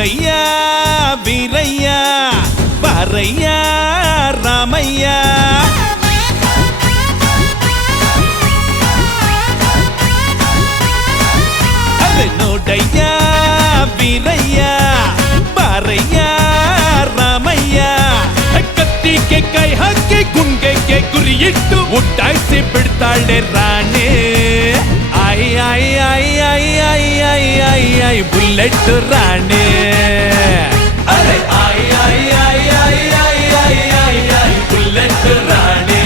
ನೋಡಯ್ಯ ವೀರಯ್ಯ ಬಾರಯ್ಯ ರಾಮಯ್ಯ ಅರೆ ನೋಡಯ್ಯ ವೀರಯ್ಯ ಬಾರಯ್ಯ ರಾಮಯ್ಯ ಕತ್ತಿಗೆ ಕೈ ಹಾಕಿ ಗುಂಗೆಗೆ ಗುರಿಯಿಟ್ಟು ಮುಟ್ಟಾಯಿಸಿ ಬಿಡ್ತಾಳೆ ರಾಣಿ ಐ ಐ ಐ ಐ ಐ ಐ ಐ ಐ ಬುಲೆಟ್ ರಾಣಿ ಅರೆ ಐ ಐ ಐ ಐ ಐ ಐ ಐ ಐ ಬುಲೆಟ್ ರಾಣಿ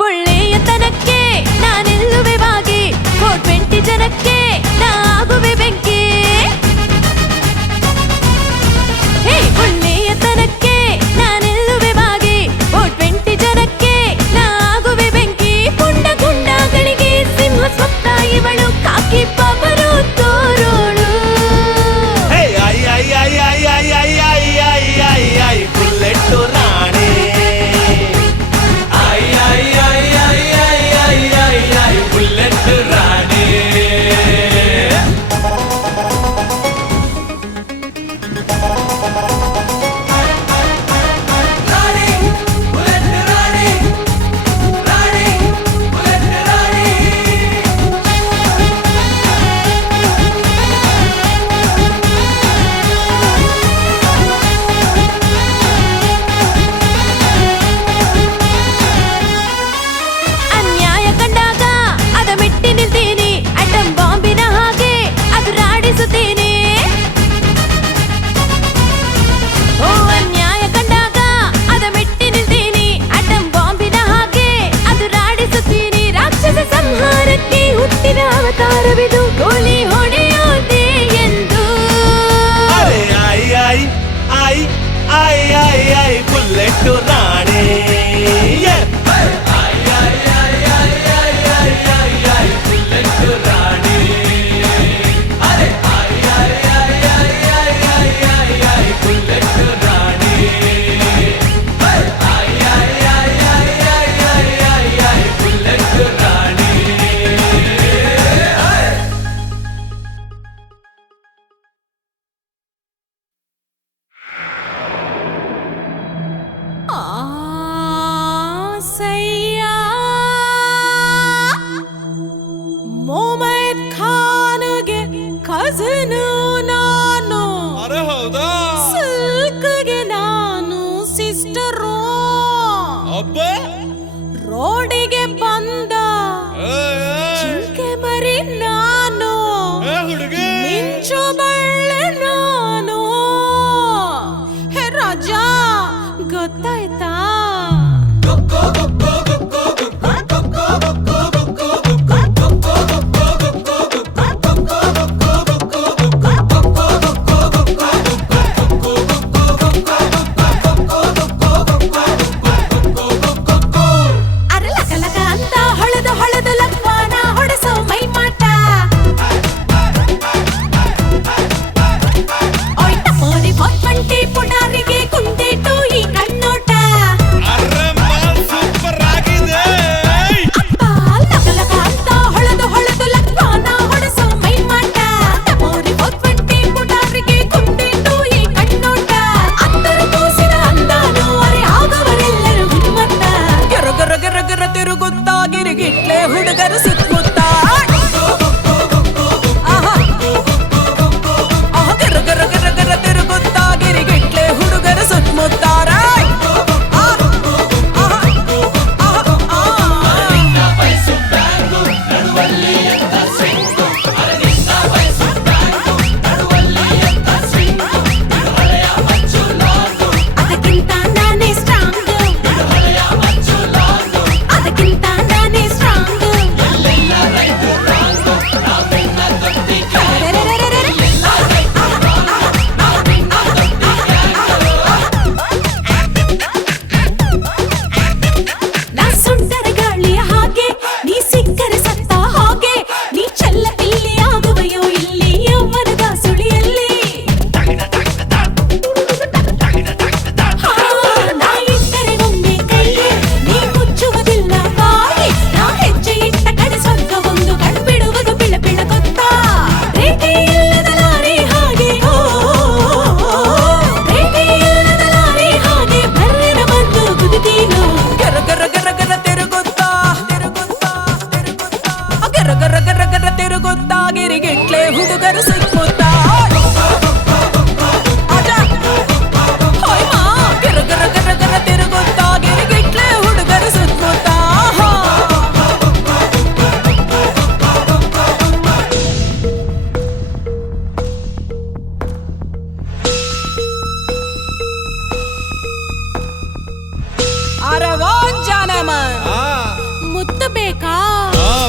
ಒಳ್ಳೆಯತನಕ್ಕೆ ನಾನೆಲ್ಲುವೆ ಬಾಗಿ 420 ಜನಕ್ಕೆ ನಾಗುವೆ ಬೆಂಕಿ ಹೇ ಒಳ್ಳೆಯತನಕ್ಕೆ ನಾನೆಲ್ಲುವೆ ಬಾಗಿ 420 ಜನಕ್ಕೆ ನಾಗುವೆ ಬೆಂಕಿ ಪುಂಡ ಗುಂಡಗಳಿಗೆ ಸಿಂಹ ಸ್ವಪ್ನ ಇವಳು ಕಾಕಿ ಪವರು ತೋರೋಳು ಐ ಐ ಐ ಐ ಐ ಐ ಐ ಐ ಐ ಐ ಐ ಬುಲೆಟ್ ರಾಣಿ ಐ ಐ ಐ ಐ ಐ ಐ ಐ ಐ ಬುಲೆಟ್ ರಾಣಿ ಅನ್ಯಾಯ ಕಂಡಾಗ ಅದ ಮೆಟ್ಟಿ ನಿಲ್ತೀನಿ ಅಟಂ ಬಾಂಬಿನ ಹಾಗೆ ಅದು ರಾಡಿಸುತ್ತೀನಿ ಓ ಅನ್ಯಾಯ ಕಂಡಾಗ ಅದ ಮೆಟ್ಟಿ ನಿಲ್ತೀನಿ ಅಟಂ ಬಾಂಬಿನ ಹಾಗೆ ಅದು ರಾಡಿಸುತ್ತೀನಿ ರಾಕ್ಷಸ ಸಂಹಾರಕ್ಕೆ ಹುಟ್ಟಿದ ಅವತಾರವಿದು ಗೋಲಿ ಹೊಡೆಯೋದೇ ಎಂದು ಅರೆ ಐ ಐ ಐ ಐ ಐ ಐ ಬುಲೆಟ್ ರಾಣಿ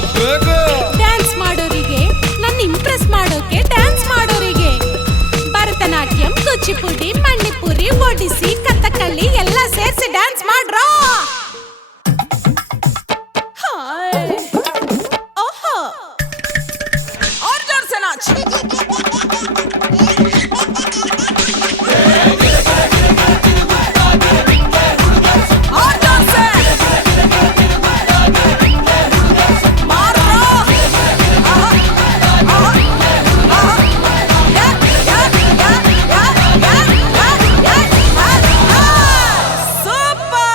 ಡ್ಯಾನ್ಸ್ ಮಾಡೋರಿಗೆ ನನ್ನ ಇಂಪ್ರೆಸ್ ಮಾಡೋಕೆ ಡ್ಯಾನ್ಸ್ ಮಾಡೋರಿಗೆ ಭರತನಾಟ್ಯಂ ಕೂಚಿಪುಡಿ ಮಣಿಪುರಿ ಒಡಿಸಿ ಕಥಕಳಿ ಎಲ್ಲ ಸೇರ್ಸಿ ಡ್ಯಾನ್ಸ್ ಮಾಡ್ರೋ और जोर से नाच और जोर से मारो आहा आहा आहा या या या या सुपर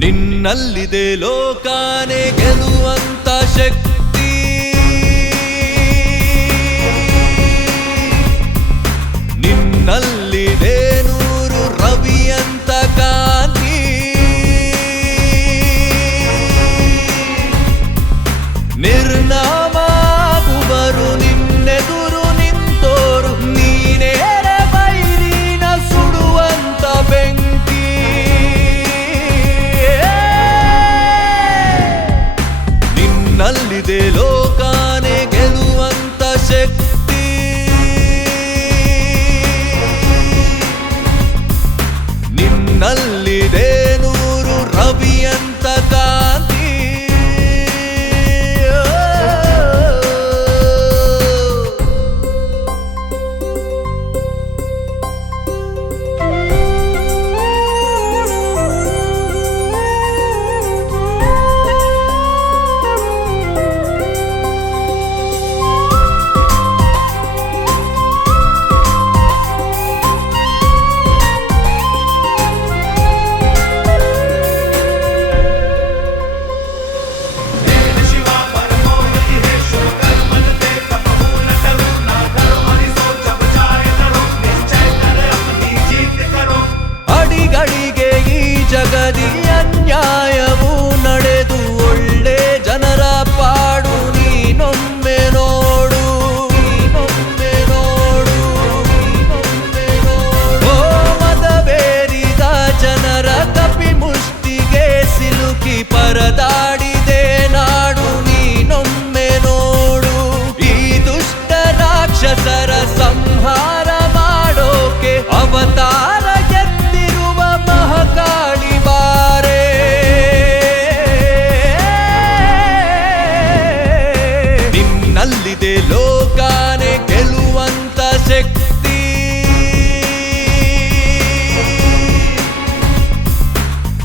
ನಿನ್ನಲ್ಲಿದೆ ಲೋಕಾನೆ ಗೆಲ್ಲುವಂತ ಶಕ್ತಿ ನಿನ್ನಲ್ಲಿದೆ ನೂರು ರವಿಯಂತ ಕಾಂತಿ ನಿರ್ನಾಮಾಗುವರು ನಿನ್ನೆದುರು ನಿಂತೋರು ನೀನೇರೆ ಬೈರಿನ ಸುಡುವಂತ ಬೆಂಕಿ ನಿನ್ನಲ್ಲಿದೆ ಲೋಕಾನೆ ಗೆಲ್ಲುವಂತ ಶಕ್ತಿ ನಿನ್ನಲ್ಲಿದೆ ನೂರು ರವಿಯಂತ ಕಾಂತಿ ಅಡಿಗಳಿಗೆ ಈ ಜಗದಿ ಅನ್ಯಾಯವು ನಡೆದು ಒಳ್ಳೆ ಜನರ ಪಾಡು ನೀನೊಮ್ಮೆ ನೋಡು ನೀನೊಮ್ಮೆ ನೋಡು ನೀನೊಮ್ಮೆ ನೋಡು. ಓ ಮದವೇರಿದ ಜನರ ಕಪಿ ಮುಷ್ಟಿಗೆ ಸಿಲುಕಿ ಪರದಾಡಿದೆ ನಾಡು ನೀನೊಮ್ಮೆ ನೋಡು ಈ ದುಷ್ಟ ರಾಕ್ಷಸರ ಸಂಹಾರ ಮಾಡೋಕೆ ಅವತಾರ ಎತ್ತಿರುವ ಮಹಾಕಾಳಿ ಬಾರೆ ನಿನ್ನಲ್ಲಿದೆ ಲೋಕಾನೆ ಗೆಲ್ಲುವಂತ ಶಕ್ತಿ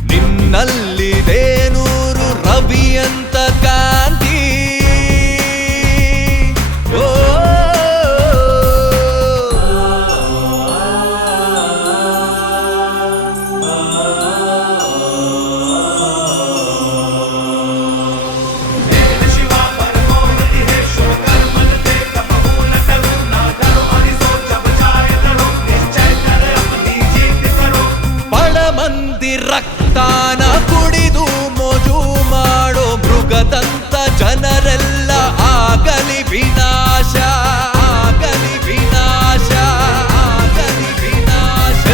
ನಿನ್ನಲ್ಲಿದೆ ನೂರು ರವಿಯಂತ ಕಾಂತಿ ಓ ಬಡಮಂದಿ ರಕ್ತಾನ ಕುಡಿದು ಮೋಜು ಮಾಡೋ ಮೃಗದಂತ ಜನರೆಲ್ಲ ಆಗಲಿ ವಿನಾಶ ಆಗಲಿ ವಿನಾಶ ಆಗಲಿ ವಿನಾಶ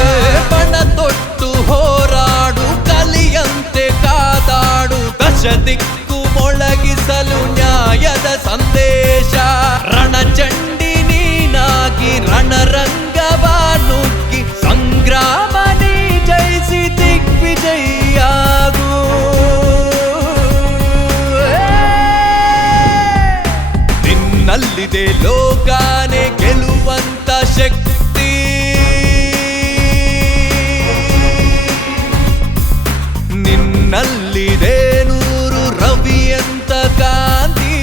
ಬಣ ತೊಟ್ಟು ಹೋರಾಡು ಕಲಿಯಂತೆ ಕಾದಾಡು ದಶ ದಿಕ್ಕು ಮೊಳಗಿಸಲು ನ್ಯಾಯದ ಸಂದೇಶ ರಣಚಂಡಿ ನೀನಾಗಿ ರಣರಂಗವ ನುಗ್ಗಿ ಸಂಗ್ರಾಮ ನೀ ಜಯಿಸಿ ದಿಗ್ವಿಜಯಿಯಾಗು ನಿನ್ನಲ್ಲಿದೆ ಲೋಕಾನೆ ಗೆಲ್ಲುವಂತ ಶಕ್ತಿ ನಿನ್ನಲ್ಲಿದೆ ನೂರು ರವಿಯಂತ ಕಾಂತಿ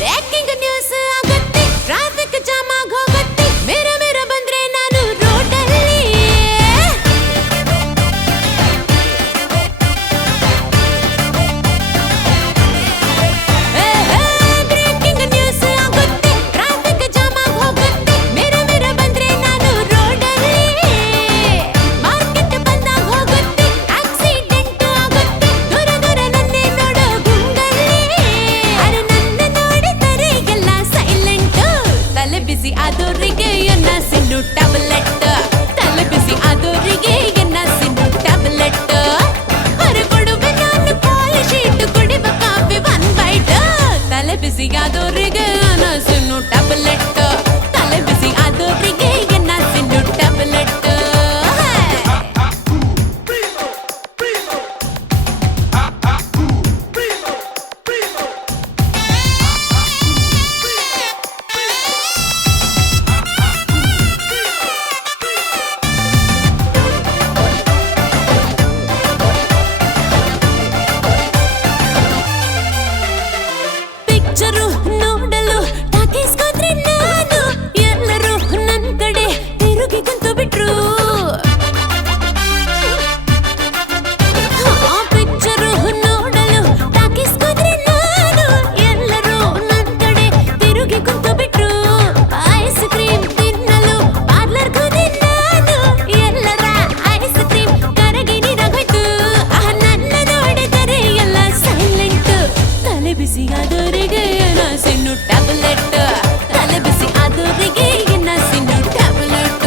ಬ್ರೇಕಿಂಗ್ ನ್ಯೂಸ್ ಆಗುತ್ತೆ, ಟ್ರಾಫಿಕ್ ಜಾಮ್ ಆಗ್ ಹೋಗುತ್ತೆ, ಮೇರ ಬಂದ್ರೆ ನಾನು ರೋಡಲ್ಲಿ. ಬ್ರೇಕಿಂಗ್ ನ್ಯೂಸ್ ಆಗುತ್ತೆ, ಟ್ರಾಫಿಕ್ ಜಾಮ್ ಆಗ್ ಹೋಗುತ್ತೆ, ಮೇರ ಬಂದ್ರೆ ನಾನು ರೋಡಲ್ಲಿ. ಮಾರ್ಕೆಟ್ ಬಂದಾಗ ಹೋಗುತ್ತೆ, ಆಕ್ಸಿಡೆಂಟ್ ಆಗುತ್ತೆ, ದೂರ ನನ್ನೇ ನೋಡೋ ಗುಂಗಲ್ಲಿ. ಅರೆ ನನ್ನ ನೋಡಿದರೆ ಎಲ್ಲ ಸೈಲೆಂಟ್, ತಲೆ ಬಿಸಿ ಆದೋರಿಗೆ ಎನ್ನ ಸಿನ್ನು ಟ್ಯಾಬ್ಲೆಟ್, ತಲೆ ಬಿಸಿ ಆದೋರಿಗೆ ಎನ್ನ ಸಿನ್ನು ಟ್ಯಾಬ್ಲೆಟ್. ಅರೆ ಕೊಡುವೆ ನಾನು ಕಾಲ್ ಶೀಟ್, ಕುಡಿವ ಕಾಫಿ ಒನ್ ಬೈಟ್, ತಲೆ ಬಿಸಿ ಆದೋರಿಗೆ ಎನ್ನ ಸಿನ್ನು ಟ್ಯಾಬ್ಲೆಟ್, ತಲೆ ಬಿಸಿ ಆದೋರಿಗೆ ಎನ್ನ ಸಿನ್ನು ಟ್ಯಾಬ್ಲೆಟ್. ಪಿಕ್ಚರು ನೋಡಲು ಟಾಕೀಸ್ಗೋದ್ರೆ ನಾನು, ಎಲ್ಲರೂ ನನ್ ಕಡೆ ತಿರುಗಿ ಕುಂತು ಬಿಟ್ರು. ಪಿಕ್ಚರು ನೋಡಲು ಟಾಕೀಸ್ಗೋದ್ರೆ ನಾನು, ಎಲ್ಲರೂ ನನ್ ಕಡೆ ತಿರುಗಿ ಕುಂತು ಬಿಟ್ರು. ಐಸ್ ಕ್ರೀಮ್ ತಿನ್ನಲು ಪಾರ್ಲರ್ಗ್ ಹೋದೆ ನಾನು, ಎಲ್ಲರ ಐಸ್ ಕ್ರೀಮ್ ಕರಗಿ ನೀರಾಗೋಯ್ತು. ನನ್ನ ನೋಡಿದರೆ ಎಲ್ಲ ಸೈಲೆಂಟ್, ತಲೆ ಬಿಸಿ ಆದೋರಿಗೆ ಎನ್ನ ಸಿನ್ನು ಟ್ಯಾಬ್ಲೆಟ್, ತಲೆ ಬಿಸಿ ಆದೋರಿಗೆ ಎನ್ನ ಸಿನ್ನು ಟ್ಯಾಬ್ಲೆಟ್.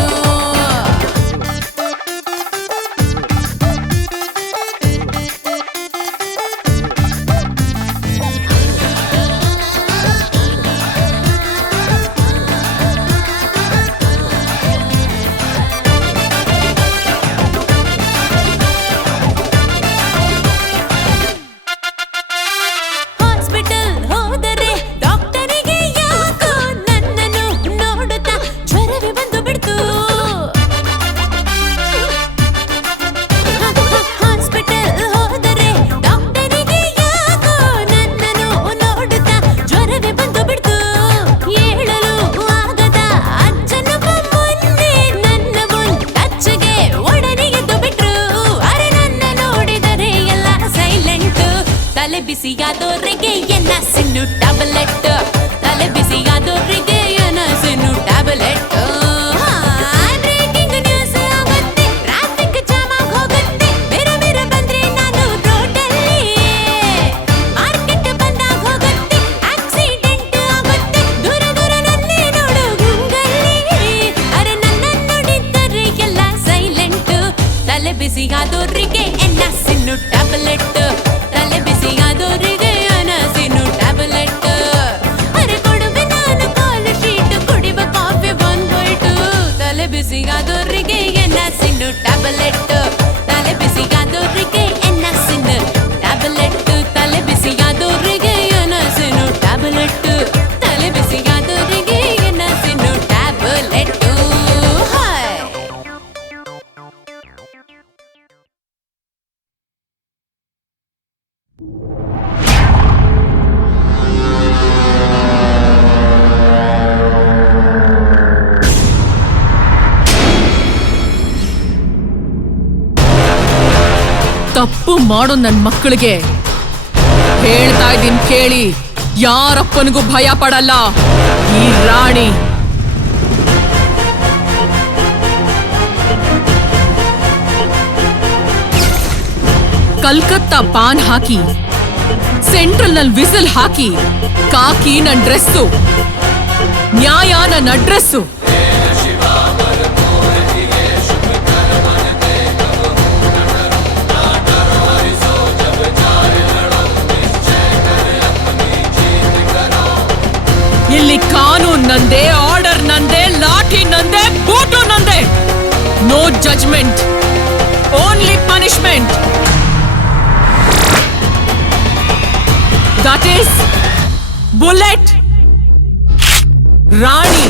ಹಾಸ್ಪಿಟಲ್ ಹೋದರೆ ಡಾಕ್ಟರಿಗೆ ಯಾಕೋ ನನ್ನನ್ನು ನೋಡುತ್ತಾ ಜ್ವರವೇ ಬಂದು ಬಿಡ್ತು. ಹಾಸ್ಪಿಟಲ್ ಹೋದರೆ ಡಾಕ್ಟರಿಗೆ ಯಾಕೋ ನನ್ನನ್ನು ನೋಡುತ್ತಾ ಜ್ವರವೇ ಬಂದು ಬಿಡ್ತು. ಏಳಲು ಆಗದ ಅಜ್ಜನೊಬ್ಬ ಮೊನ್ನೆ ನನ್ನ ಟಚ್ಗೆ ಒಡನೆ ಎದ್ದು ಬಿಟ್ರು. ಅರೆ ನನ್ನ ನೋಡಿದರೆ ಎಲ್ಲ ಸೈಲೆಂಟ್, ತಲೆ ಬಿಸಿಯಾದೋರಿಗೆ ಎನ್ನ ಸಿನ್ನು ಟ್ಯಾಬ್ಲೆಟ್, ತಲೆ ಬಿಸಿಯಾದೋರಿಗೆ ಎನ್ನ ಸಿನ್ನು ಟ್ಯಾಬ್ಲೆಟ್. ಬ್ರೇಕಿಂಗ್ ನ್ಯೂಸ್ ಆಗುತ್ತೆ, ಟ್ರಾಫಿಕ್ ಜಾಮ್ ಆಗ್ ಹೋಗುತ್ತೆ, ಮೇರ ಬಂದ್ರೆ ನಾನು ರೋಡಲ್ಲಿ. ಮಾರ್ಕೆಟ್ ಬಂದಾಗ ಹೋಗುತ್ತೆ, ಆಕ್ಸಿಡೆಂಟ್ ಆಗುತ್ತೆ, ದೂರ ನನ್ನೇ ನೋಡೋ ಗುಂಗಲ್ಲಿ. ಅರೆ ನನ್ನ ನೋಡಿದರೆ ಎಲ್ಲ ಸೈಲೆಂಟ್, ತಲೆ ಬಿಸಿಯಾದೋರಿಗೆ ಎನ್ನ ಸಿನ್ನು ಟ್ಯಾಬ್ಲೆಟ್, ತಲೆ ಬಿಸಿಯಾದೋರಿಗೆ ಎನ್ನ ಸಿನ್ನು ಟ್ಯಾಬ್ಲೆಟ್. ಅರೆ ಕೊಡುವೆ ನಾನು ಕಾಲ್ ಶೀಟ್, ಕುಡಿವ ಕಾಫಿ ಒನ್ ಬೈಟ್, ತಲೆ ಬಿಸಿಯಾದೋರಿಗೆ ಎನ್ನ ಸಿನ್ನು ಟ್ಯಾಬ್ಲೆಟ್, ತಲೆ ಬಿಸಿಯಾದೋರಿಗೆ ಎನ್ನ ಸಿನ್ನು ಟ್ಯಾಬ್ಲೆಟ್, ತಲೆ ಬಿಸಿಯಾದೋರಿಗೆ ಎನ್ನ ಸಿನ್ನು ಟ್ಯಾಬ್ಲೆಟ್, ತಲೆ ಬಿಸಿಯಾದೋರಿಗೆ ಎನ್ನ ಸಿನ್ನು ಟ್ಯಾಬ್ಲೆಟ್. ಹಾಯ್ ತಪ್ಪು ಮಾಡೋ ನನ್ ಮಕ್ಕಳಿಗೆ ಹೇಳ್ತಾ ಇದ್ದೀನಿ ಕೇಳಿ, ಯಾರಪ್ಪನಿಗೂ ಭಯ ಪಡಲ್ಲ ಈ ರಾಣಿ. ಕಲ್ಕತ್ತಾ ಪಾನ್ ಹಾಕಿ, ಸೆಂಟ್ರಲ್ ನಲ್ಲಿ ವಿಸಿಲ್ ಹಾಕಿ, ಕಾಕಿ ನನ್ ಡ್ರೆಸ್ಸು, ನ್ಯಾಯ ನನ್ನ ಅಡ್ರೆಸ್ಸು. ಇಲ್ಲಿ ಗನ್ ನಂದೆ, ಆರ್ಡರ್ ನಂದೆ, ಲಾಠಿ ನಂದೆ, ಬೂಟು ನಂದೆ. No judgment, only punishment. That is bullet Rani.